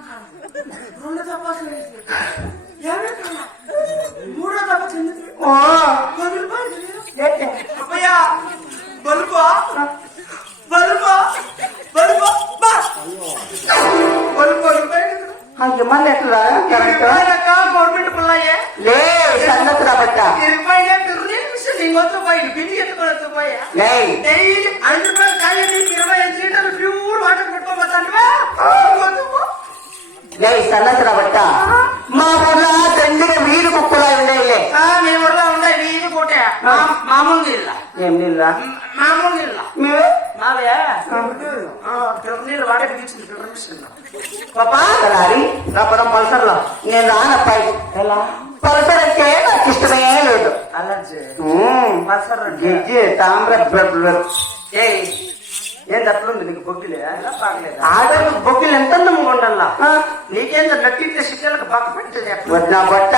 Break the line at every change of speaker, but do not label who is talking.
కాదు. రెండు చపాతీలు తినేసిరా. ఏమే కాదు. బల్బా బల్బా బల్బా బా బల్బా రూపాయలు
అయ్య మళ్ళీ ఎట్లా కరెక్ట్
రూపాయలక్క గవర్నమెంట్ పుల్లయ్యే
లే సన్నత్ రాబట్ట
రూపాయలే పిర్రి మిషన్ ఇంకొచ్చు పోయి బిల్లు ఎత్తుకోవచ్చు పోయా
లే
డైలీ ఐదు రూపాయలు కానీ ఇరవై ఐదు లీటర్లు ప్యూర్ వాటర్ పెట్టుకోపోతాను
లే సన్నత్ రాబట్ట మా ఊర్లో దండిగా వీధి కుక్కలు ఉండేలే
మేము ఊర్లో ఉండే వీధి కోటే మామూలు ఇల్ల
ఏం నీళ్ళ
మామూలు ఇల్ల నీళ్ళు వాటర్ పిలిచింది ఫిల్టర్ మిషన్. పాపా
రారి రాపడం పల్సర్లో. నేను రానప్పాయి
ఎలా?
పల్సర్ అంటే నాకు ఇష్టమే లేదు.
అలర్జీ. పల్సర్
గిజ్జి తామ్ర
ఏయ్ ఏంది అట్లుంది నీకు బొగ్గిలే? బాగలేదు?
ఆడలు
బొగ్గిలు ఎంత
ఆ,
నీకేందో నట్టింటే సిక్కలకు పక్క పెట్టేది
వద్దా బట్ట.